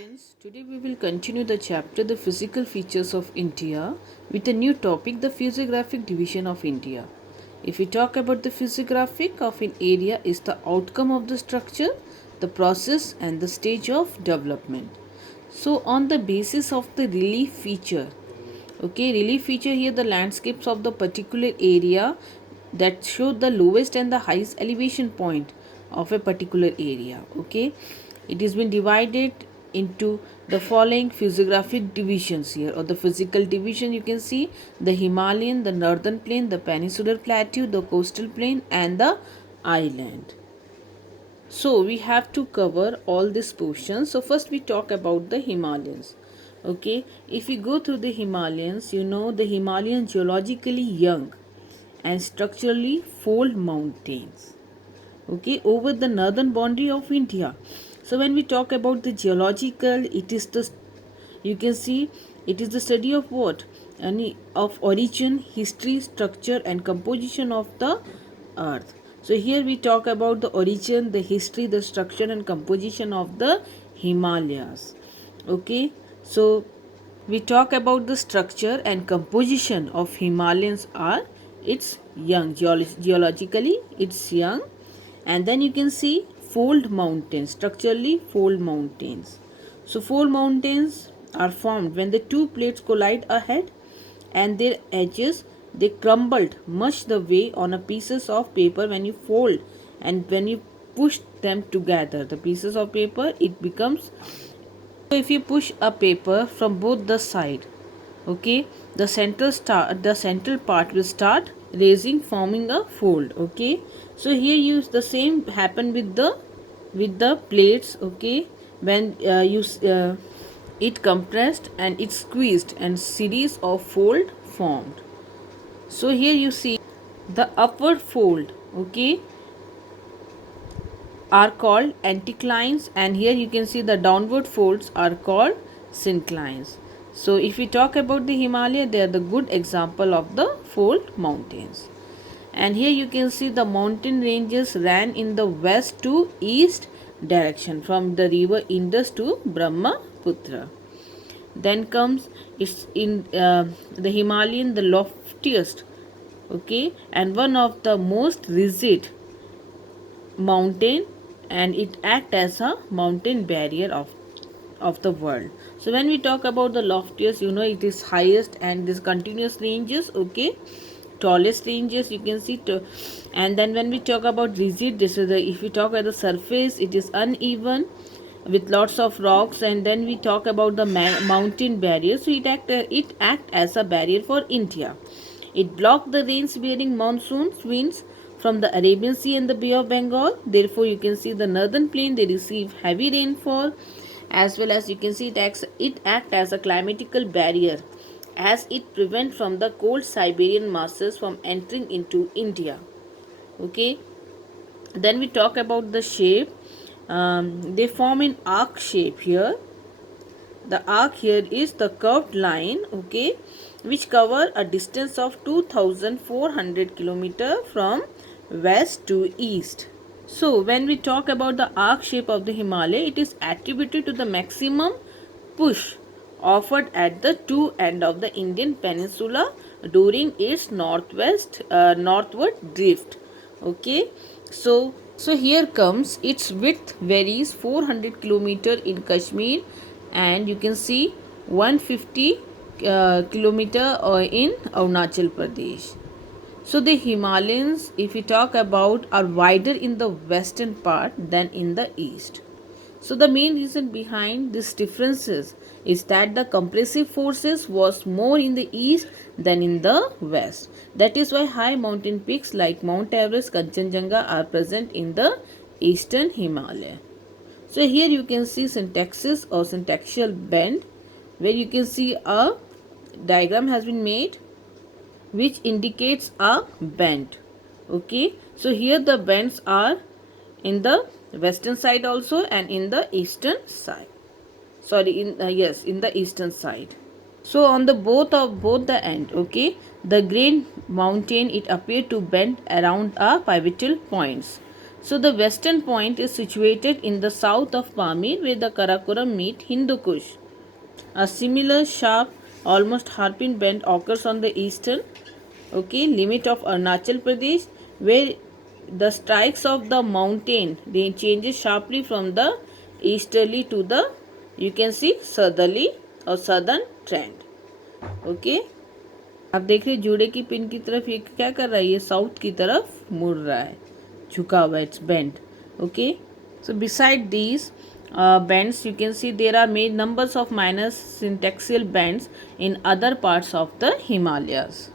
students, today we will continue the chapter The Physical Features of India with a new topic, the physiographic division of India. If we talk about the physiographic of an area is the outcome of the structure, the process and the stage of development. So on the basis of the relief feature, relief feature here the landscapes of the particular area that show the lowest and the highest elevation point of a particular area. It has been divided into the following physiographic divisions here, or the physical division. You can see the Himalayan, the northern plain, the peninsular plateau, the coastal plain and the island. So we have to cover all these portions. So first we talk about the Himalayas. If we go through the Himalayas, the Himalayan geologically young and structurally fold mountains over the northern boundary of India. So when we talk about the geological, it is the, you can see, it is the study of what? Of origin, history, structure and composition of the earth. So here we talk about the origin, the history, the structure and composition of the Himalayas. So we talk about the structure and composition of Himalayas are, it's young, geologically it's young. And then you can see fold mountains, structurally fold mountains. So fold mountains are formed when the two plates collide ahead and their edges they crumbled much the way on a pieces of paper when you fold, and when you push them together, the pieces of paper, it becomes. So if you push a paper from both the side, the central part will start raising, forming a fold. So here use the same happen with the plates. When it compressed and it squeezed and series of fold formed. So here you see the upward fold are called anticlines, and here you can see the downward folds are called synclines. So if we talk about the Himalaya, they are the good example of the fold mountains. And here you can see the mountain ranges ran in the west to east direction from the river Indus to Brahmaputra. Then comes it's in the Himalayan, the loftiest and one of the most rigid mountain, and it acts as a mountain barrier of the world. So when we talk about the loftiest, it is highest and this continuous ranges, tallest ranges you can see and then when we talk about rigid, this is the, if we talk about the surface, it is uneven with lots of rocks. And then we talk about the mountain barrier, so it act as a barrier for India. It blocked the rains bearing monsoon winds from the Arabian Sea and the Bay of Bengal. Therefore you can see the northern plain, they receive heavy rainfall, as well as you can see it act as a climatical barrier as it prevent from the cold Siberian masses from entering into India. Then we talk about the shape. They form in arc shape here. The arc here is the curved line, which cover a distance of 2400 km from west to east. So when we talk about the arc shape of the Himalaya, it is attributed to the maximum push offered at the two end of the Indian peninsula during its northward drift. So here comes its width varies 400 km in Kashmir, and you can see 150 km in Arunachal Pradesh. So the Himalayas, if we talk about, are wider in the western part than in the east. So the main reason behind these differences is that the compressive forces was more in the east than in the west. That is why high mountain peaks like Mount Everest, Kanchenjunga are present in the eastern Himalaya. So here you can see syntaxis or syntaxial bend, where you can see a diagram has been made which indicates a bend. So here the bends are in the western side also and in the eastern side. In the eastern side. So on the both the end, the great mountain, it appeared to bend around a pivotal points. So the western point is situated in the south of Pamir where the Karakoram meet Hindu Kush. A similar sharp, almost hairpin bend occurs on the eastern limit of Arunachal Pradesh where the strikes of the mountain range changes sharply from the easterly to the southerly or southern trend. Okay आप देख रहे जूड़े की pin की तरफ ये क्या कर रहा है, ये साउथ की तरफ मुड़ रहा है, झुका हुआ, it's bend. Okay so beside these bends you can see there are many numbers of minor syntaxial bends in other parts of the Himalayas.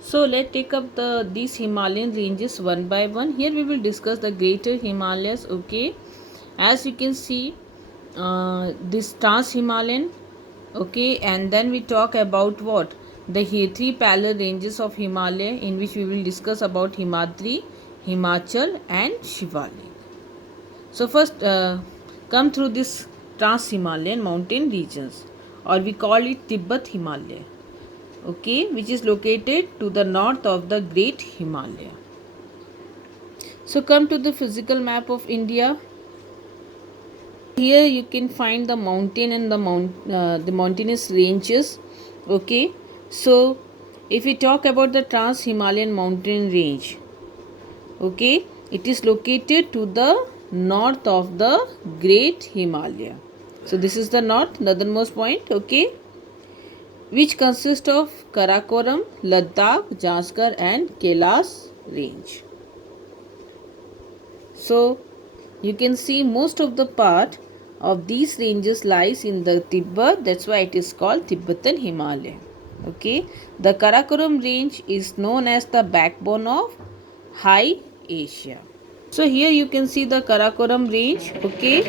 So let's take up these Himalayan ranges one by one. Here we will discuss the greater Himalayas. Okay, as you can see this trans Himalayan. Okay, and then we talk about what the three parallel ranges of Himalaya, in which we will discuss about Himadri, Himachal and Shivalik. So first come through this trans-Himalayan mountain regions, or we call it Tibet Himalaya, okay, which is located to the north of the Great Himalaya. So come to the physical map of India. Here you can find the mountain and the mountainous ranges. Okay, so if we talk about the trans-Himalayan mountain range, okay, it is located to the north of the Great Himalaya. So this is the northernmost point, okay, which consists of Karakoram, Ladakh, Janskar and Kailash range. So you can see most of the part of these ranges lies in the Tibet. That's why it is called Tibetan Himalaya. Okay, the Karakoram range is known as the backbone of High Asia. So here you can see the Karakoram range. Okay,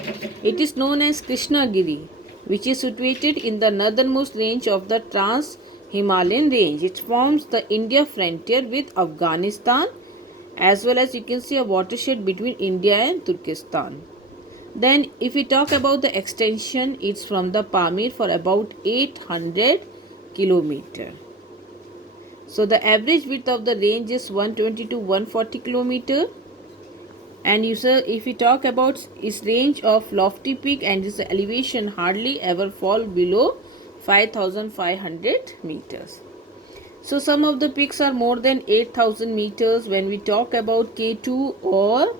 it is known as Krishnagiri, which is situated in the northernmost range of the Trans-Himalayan range. It forms the India frontier with Afghanistan, as well as you can see a watershed between India and Turkestan. Then if we talk about the extension, it's from the Pamir for about 800 kilometer. So the average width of the range is 120 to 140 kilometer. And if we talk about its range of lofty peak and its elevation hardly ever fall below 5,500 meters. So some of the peaks are more than 8,000 meters when we talk about K2 or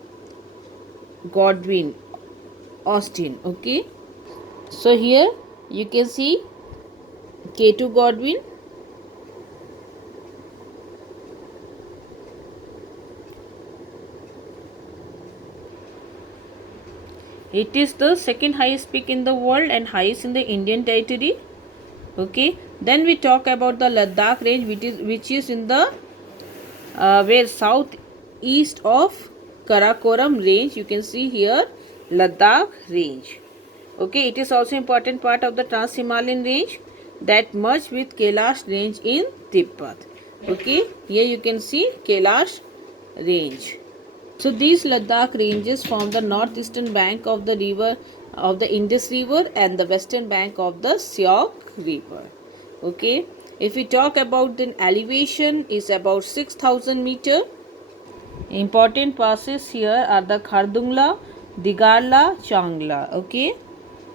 Godwin, Austin. Okay, so here you can see K2 Godwin. It is the second highest peak in the world and highest in the Indian territory. Okay, then we talk about the Ladakh range, which is in the where southeast of Karakoram range. You can see here Ladakh range. Okay, it is also important part of the Trans-Himalayan range that merge with Kailash range in Tibet. Okay, here you can see Kailash range. So these Ladakh ranges form the northeastern bank of the river of the Indus River and the western bank of the Syok River. Okay, if we talk about the elevation is about 6,000 meter. Important passes here are the Khardungla, Digarla, Changla. Okay,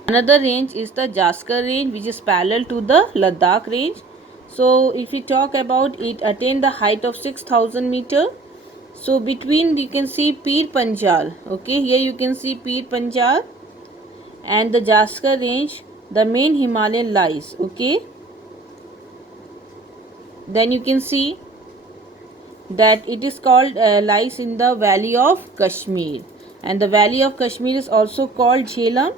another range is the Janskar range, which is parallel to the Ladakh range. So if we talk about it, attained the height of 6,000 meter. So between you can see Pir Panjal. Okay, here you can see Pir Panjal and the Janskar range, the main Himalayan lies. Okay, then you can see that it is called lies in the valley of Kashmir, and the valley of Kashmir is also called Jhelum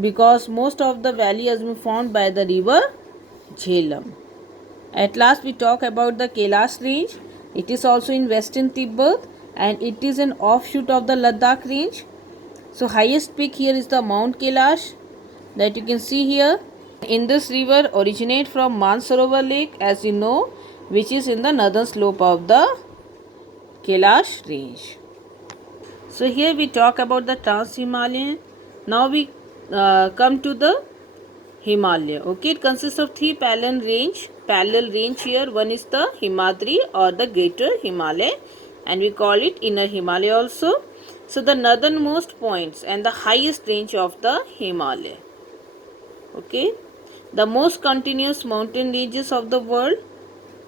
because most of the valley has been formed by the river Jhelum. At last we talk about the Kailash range. It is also in western Tibet and it is an offshoot of the Ladakh range. So highest peak here is the Mount Kailash that you can see here. Indus River originates from Mansarovar Lake, as you know, which is in the northern slope of the Kailash range. So here we talk about the Trans-Himalayan. Now we come to the Himalaya. Okay, it consists of three parallel range here. One is the Himadri or the Greater Himalaya and we call it Inner Himalaya also. So the northernmost points and the highest range of the Himalaya. Okay, the most continuous mountain ranges of the world.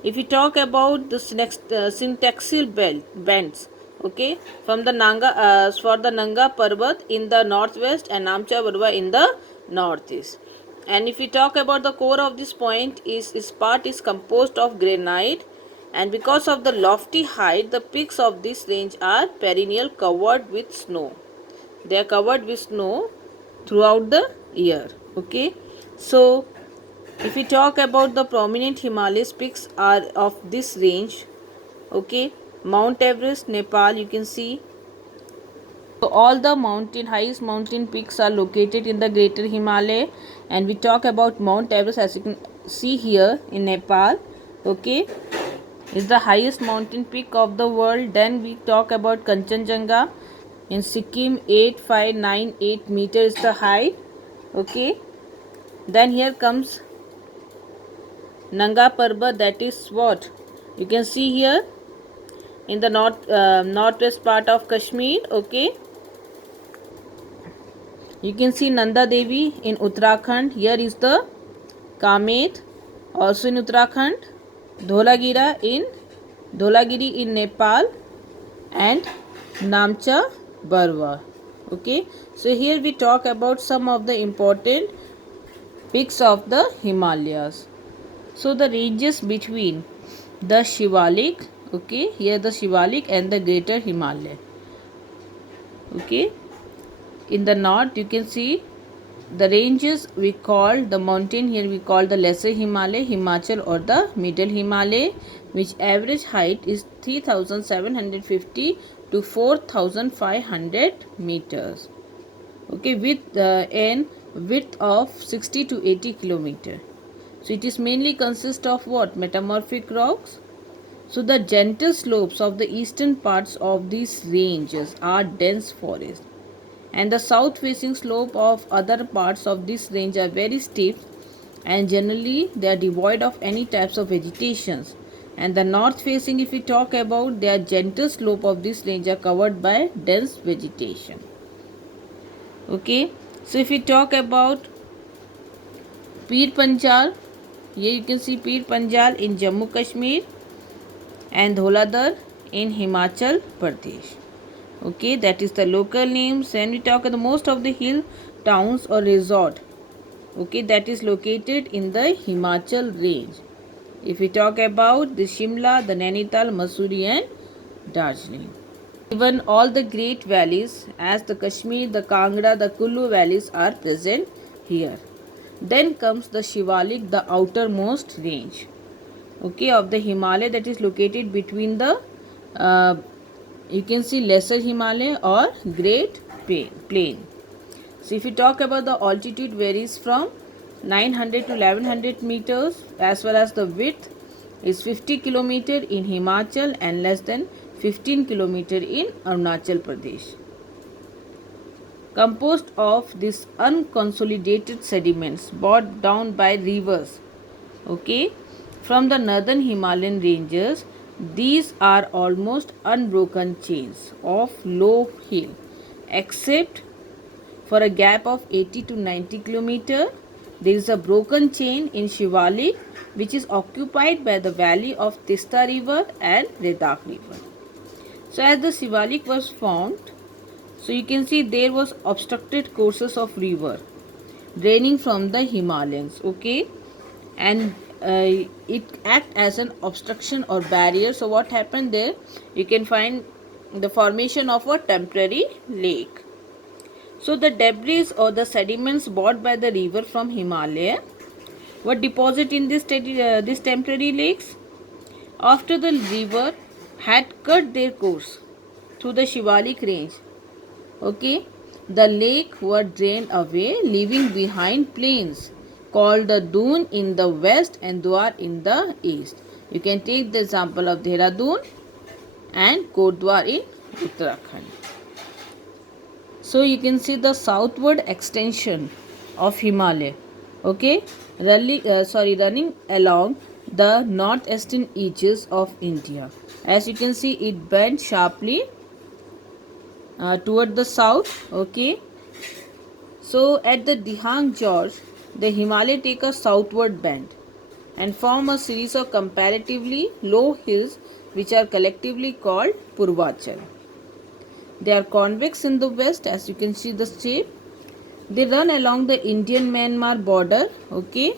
If we talk about the syntaxial bends, okay, from the Nanga Parbat in the northwest and Namcha Parbat in the northeast. And if we talk about the core of this point, is part is composed of granite, and because of the lofty height, the peaks of this range are perennial covered with snow. They are covered with snow throughout the year. Okay, so if we talk about the prominent Himalayas peaks are of this range. Okay, Mount Everest, Nepal, you can see. So all the highest mountain peaks are located in the Greater Himalaya, and we talk about Mount Everest, as you can see here in Nepal. Okay, is the highest mountain peak of the world. Then we talk about Kanchenjunga in Sikkim, 8598 meters is the height. Okay, then here comes Nanga Parbat, that is what you can see here in the northwest part of Kashmir. Okay, you can see Nanda Devi in Uttarakhand. Here is the Kamet, also in Uttarakhand. Dholagiri in Nepal, and Namcha Barwa. Okay, so here we talk about some of the important peaks of the Himalayas. So the ranges between the Shivalik, okay, here the Shivalik and the Greater Himalaya. Okay, in the north you can see the ranges we call the mountain here we call the Lesser Himalaya, Himachal, or the Middle Himalaya, which average height is 3750 to 4500 meters. Okay, with an width of 60 to 80 kilometer. So it is mainly consist of what? Metamorphic rocks. So the gentle slopes of the eastern parts of these ranges are dense forest, and the south facing slope of other parts of this range are very steep, and generally they are devoid of any types of vegetations. And the north facing, if we talk about, their gentle slope of this range are covered by dense vegetation. Okay, so if we talk about Pir Panjal, here you can see Pir Panjal in Jammu Kashmir and Dholadar in Himachal Pradesh. Okay, that is the local names. And we talk about the most of the hill towns or resort, okay, that is located in the Himachal range. If we talk about the Shimla, the Nainital, Mussoorie, and Darjeeling. Even all the great valleys as the Kashmir, the Kangra, the Kullu valleys are present here. Then comes the Shivalik, the outermost range, okay, of the Himalaya, that is located between the you can see Lesser Himalaya or Great Plain. So if you talk about the altitude varies from 900 to 1100 meters, as well as the width is 50 kilometer in Himachal and less than 15 kilometer in Arunachal Pradesh. Composed of these unconsolidated sediments brought down by rivers, okay, from the northern Himalayan ranges, these are almost unbroken chains of low hill, except for a gap of 80 to 90 kilometer. There is a broken chain in Shivalik, which is occupied by the valley of Tista river and Ladakh river. So as the Shivalik was formed, so you can see there was obstructed courses of river draining from the Himalayas, okay, and it act as an obstruction or barrier. So what happened there? You can find the formation of a temporary lake. So the debris or the sediments brought by the river from Himalaya were deposited in this temporary lakes. After the river had cut their course through the Shivalik range, okay, the lake were drained away, leaving behind plains called the Doon in the west and Dwar in the east. You can take the example of Dehradun and Kotdwar in Uttarakhand. So you can see the southward extension of Himalaya, okay, running along the northeastern edges of India. As you can see, it bends sharply toward the south. Okay, so at the Dihang Gorge, the Himalaya take a southward bend and form a series of comparatively low hills which are collectively called Purvachal. They are convex in the west, as you can see the shape. They run along the Indian-Myanmar border, okay,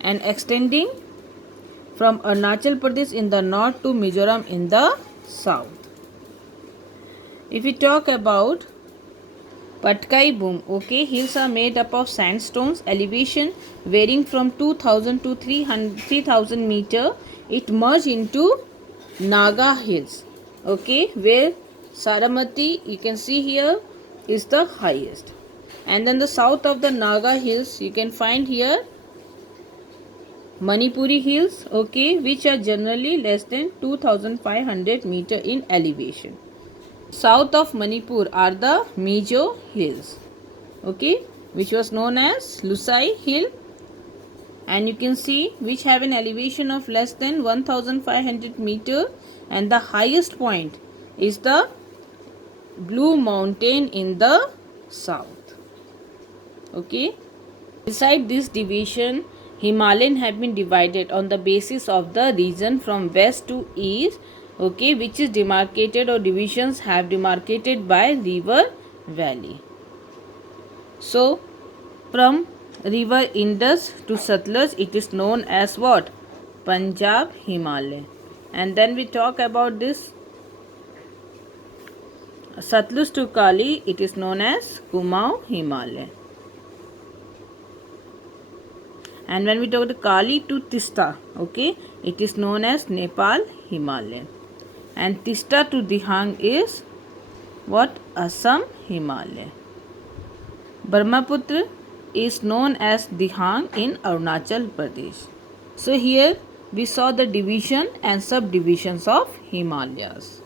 and extending from Arunachal Pradesh in the north to Mizoram in the south. If we talk about Patkai Boom, okay, hills are made up of sandstones, elevation varying from 2000 to 3000 meter. It merged into Naga Hills, okay, where Saramati, you can see here, is the highest. And then the south of the Naga Hills, you can find here Manipuri Hills, okay, which are generally less than 2500 meter in elevation. South of Manipur are the Mizo Hills, okay, which was known as Lusai Hill, and you can see which have an elevation of less than 1500 meter, and the highest point is the Blue Mountain in the south. Okay, beside this division, Himalayan have been divided on the basis of the region from west to east, okay, which is demarcated, or divisions have demarcated by river valley. So from river Indus to Satluj, it is known as what? Punjab Himalaya. And then we talk about this Satluj to Kali, it is known as Kumaon Himalaya. And when we talk the Kali to Tista, okay, it is known as Nepal Himalaya. And Tista to Dihang is what? Assam Himalaya. Brahmaputra is known as Dihang in Arunachal Pradesh. So here we saw the division and subdivisions of Himalayas.